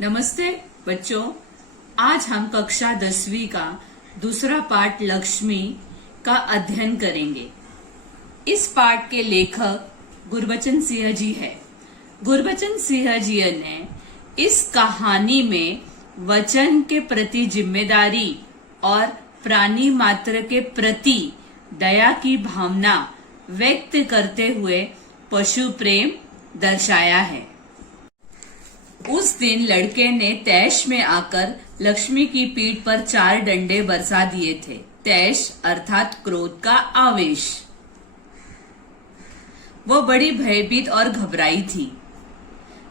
नमस्ते बच्चों, आज हम कक्षा 10वीं का दूसरा पाठ लक्ष्मी का अध्ययन करेंगे। इस पाठ के लेखक गुरबचन सिंह जी है। गुरबचन सिंह जी ने इस कहानी में वचन के प्रति जिम्मेदारी और प्राणी मात्र के प्रति दया की भावना व्यक्त करते हुए पशु प्रेम दर्शाया है। उस दिन लड़के ने तैश में आकर लक्ष्मी की पीठ पर 4 डंडे बरसा दिए थे। तैश अर्थात क्रोध का आवेश। वो बड़ी भयभीत और घबराई थी।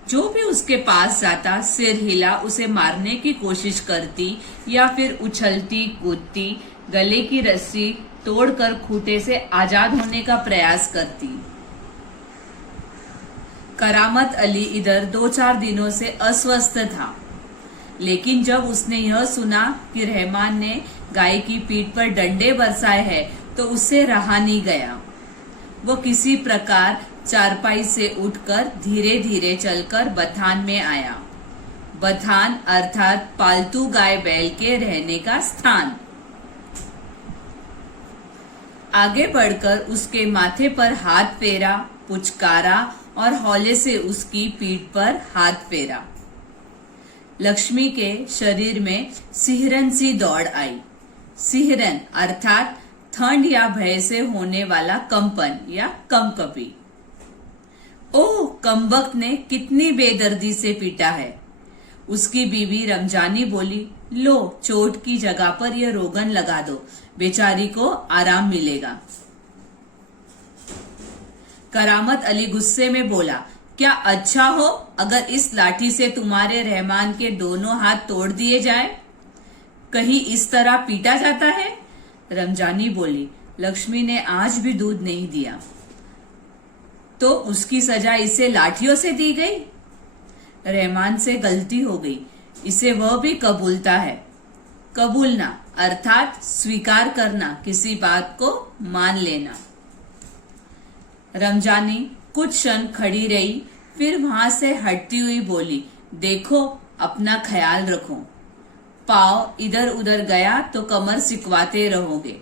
जो भी उसके पास जाता सिर हिला उसे मारने की कोशिश करती या फिर उछलती कूदती गले की रस्सी तोड़कर खूंटे से आजाद होने का प्रयास करती। करामत अली इधर 2-4 दिनों से अस्वस्थ था, लेकिन जब उसने यह सुना कि रहमान ने गाय की पीठ पर डंडे बरसाए हैं तो उससे रहा नहीं गया। वो किसी प्रकार चारपाई से उठकर धीरे धीरे चलकर बथान में आया। बथान अर्थात पालतू गाय बैल के रहने का स्थान। आगे बढ़कर उसके माथे पर हाथ फेरा, पुचकारा और हौले से उसकी पीठ पर हाथ फेरा। लक्ष्मी के शरीर में सिहरन सी दौड़ आई। सिहरन अर्थात ठंड या भय से होने वाला कंपन या कंपकपी। ओह, कमबख्त ने कितनी बेदर्दी से पीटा है। उसकी बीवी रमजानी बोली, लो चोट की जगह पर यह रोगन लगा दो, बेचारी को आराम मिलेगा। करामत अली गुस्से में बोला, क्या अच्छा हो अगर इस लाठी से तुम्हारे रहमान के दोनों हाथ तोड़ दिए जाए? कहीं इस तरह पीटा जाता है? रमजानी बोली, लक्ष्मी ने आज भी दूध नहीं दिया तो उसकी सजा इसे लाठियों से दी गई। रहमान से गलती हो गई, इसे वह भी कबूलता है। कबूलना अर्थात स्वीकार करना, किसी बात को मान लेना। रमजानी कुछ क्षण खड़ी रही, फिर वहां से हटती हुई बोली, देखो अपना ख्याल रखो। पाँव इधर उधर गया तो कमर सिकवाते रहोगे।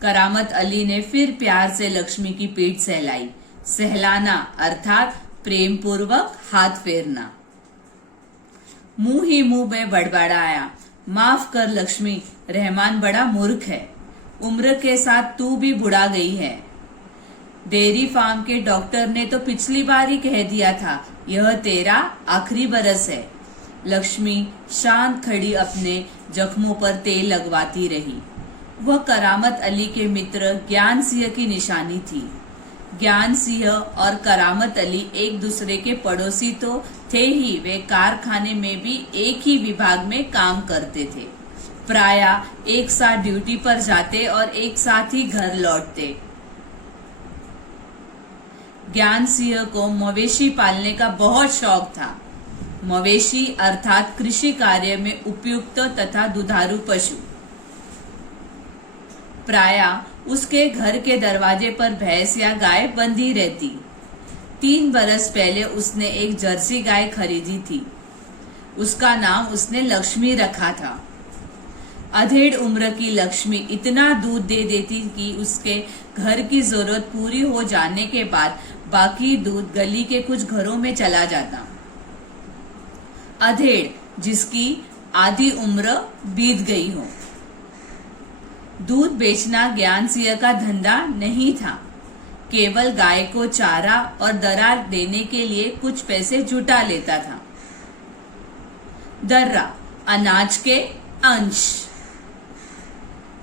करामत अली ने फिर प्यार से लक्ष्मी की पीठ सहलाई। सहलाना अर्थात प्रेम पूर्वक हाथ फेरना। मुंह ही मुंह में बड़बड़ाया, माफ कर लक्ष्मी, रहमान बड़ा मूर्ख है। उम्र के साथ तू भी बुढ़ा गई है। डेयरी फार्म के डॉक्टर ने तो पिछली बार ही कह दिया था, यह तेरा आखिरी बरस है। लक्ष्मी शांत खड़ी अपने जख्मों पर तेल लगवाती रही। वह करामत अली के मित्र ज्ञान सिंह की निशानी थी। ज्ञान सिंह और करामत अली एक दूसरे के पड़ोसी तो थे ही, वे कारखाने में भी एक ही विभाग में काम करते थे। प्रायः एक साथ ड्यूटी पर जाते और एक साथ ही घर लौटते। ज्ञान सिंह को मवेशी पालने का बहुत शौक था। मवेशी अर्थात कृषि कार्य में उपयुक्त तथा दुधारू पशु। प्रायः उसके घर के दरवाजे पर भैंस या गाय बंधी रहती। 3 बरस पहले उसने एक जर्सी गाय खरीदी थी। उसका नाम उसने लक्ष्मी रखा था। अधेड़ उम्र की लक्ष्मी इतना दूध दे देती कि उसके घर की जरूरत पूरी हो जाने के बाद बाकी दूध गली के कुछ घरों में चला जाता। अधेड़ जिसकी आधी उम्र बीत गई हो। दूध बेचना ज्ञान सिंह का धंधा नहीं था। केवल गाय को चारा और दर्रा देने के लिए कुछ पैसे जुटा लेता था। दर्रा अनाज के अंश।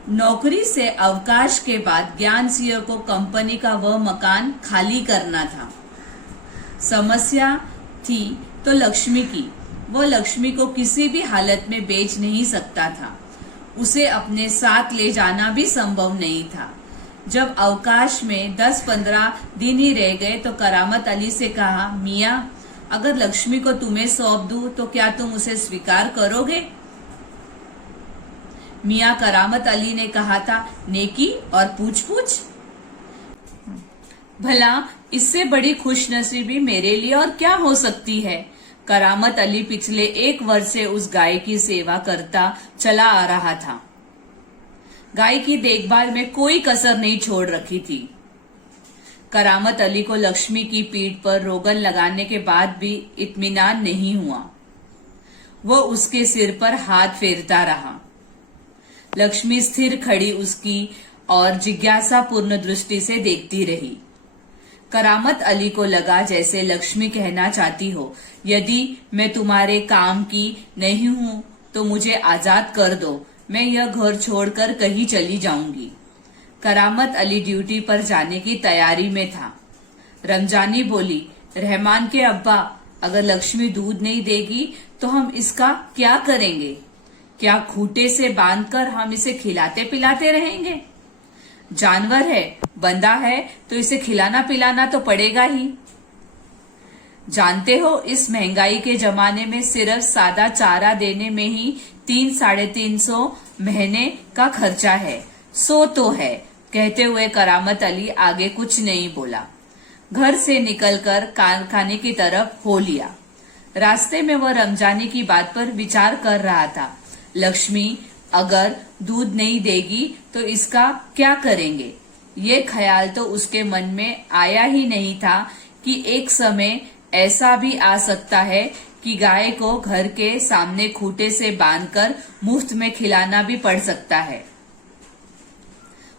नौकरी से अवकाश के बाद ज्ञान सिंह को कंपनी का वह मकान खाली करना था। समस्या थी तो लक्ष्मी की। वह लक्ष्मी को किसी भी हालत में बेच नहीं सकता था। उसे अपने साथ ले जाना भी संभव नहीं था। जब अवकाश में 10-15 दिन ही रह गए तो करामत अली से कहा, मियाँ अगर लक्ष्मी को तुम्हें सौंप दूं तो क्या तुम उसे स्वीकार करोगे? मियाँ करामत अली ने कहा था, नेकी और पूछ-पूछ। भला इससे बड़ी खुशनसीबी मेरे लिए और क्या हो सकती है? करामत अली पिछले 1 वर्ष से उस गाय की सेवा करता चला आ रहा था। गाय की देखभाल में कोई कसर नहीं छोड़ रखी थी। करामत अली को लक्ष्मी की पीठ पर रोगन लगाने के बाद भी इत्मीनान नहीं हुआ। वो उसके सिर पर हाथ फेरता रहा। लक्ष्मी स्थिर खड़ी उसकी और जिज्ञासापूर्ण दृष्टि से देखती रही। करामत अली को लगा जैसे लक्ष्मी कहना चाहती हो, यदि मैं तुम्हारे काम की नहीं हूं तो मुझे आजाद कर दो, मैं यह घर छोड़कर कहीं चली जाऊंगी। करामत अली ड्यूटी पर जाने की तैयारी में था। रमजानी बोली, रहमान के अब्बा, अगर लक्ष्मी दूध नहीं देगी तो हम इसका क्या करेंगे? क्या खूंटे से बांधकर हम इसे खिलाते पिलाते रहेंगे? जानवर है, बंदा है तो इसे खिलाना पिलाना तो पड़ेगा ही। जानते हो, इस महंगाई के जमाने में सिर्फ सादा चारा देने में ही 300-350 महीने का खर्चा है। सो तो है। कहते हुए करामत अली आगे कुछ नहीं बोला। घर से निकलकर कारखाने की तरफ हो लिया। रास्ते में वह रमजानी की बात पर विचार कर रहा था। लक्ष्मी अगर दूध नहीं देगी तो इसका क्या करेंगे? ये ख्याल तो उसके मन में आया ही नहीं था कि एक समय ऐसा भी आ सकता है कि गाय को घर के सामने खूंटे से बांधकर मुफ्त में खिलाना भी पड़ सकता है।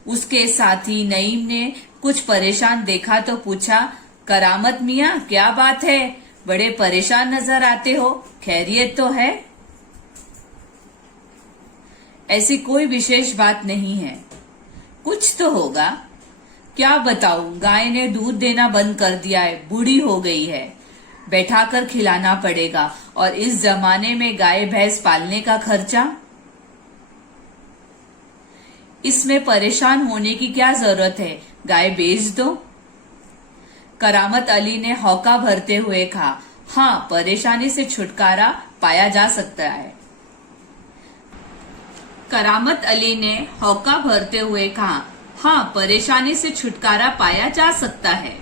उसके साथी नईम ने कुछ परेशान देखा तो पूछा, करामत मियाँ, क्या बात है? बड़े परेशान नजर आते हो, खैरियत तो है? ऐसी कोई विशेष बात नहीं है। कुछ तो होगा। क्या बताऊं, गाय ने दूध देना बंद कर दिया है, बूढ़ी हो गई है, बैठाकर खिलाना पड़ेगा। और इस जमाने में गाय भैंस पालने का खर्चा, इसमें परेशान होने की क्या जरूरत है? गाय बेच दो। करामत अली ने हौका भरते हुए कहा, हाँ, परेशानी से छुटकारा पाया जा सकता है। करामत अली ने हौका भरते हुए कहा, हाँ, परेशानी से छुटकारा पाया जा सकता है।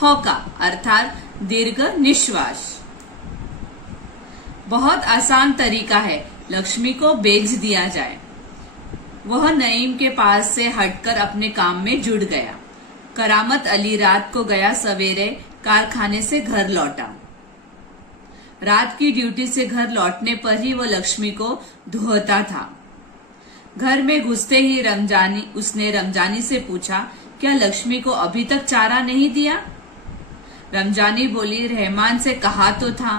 हौका अर्थात दीर्घ निश्वास। बहुत आसान तरीका है, लक्ष्मी को बेच दिया जाए। वह नईम के पास से हटकर अपने काम में जुट गया। करामत अली रात को गया, सवेरे कारखाने से घर लौटा। रात की ड्यूटी से घर लौटने पर ही वो लक्ष्मी को धोता था। घर में घुसते ही उसने रमजानी से पूछा, क्या लक्ष्मी को अभी तक चारा नहीं दिया? रमजानी बोली, रहमान से कहा तो था,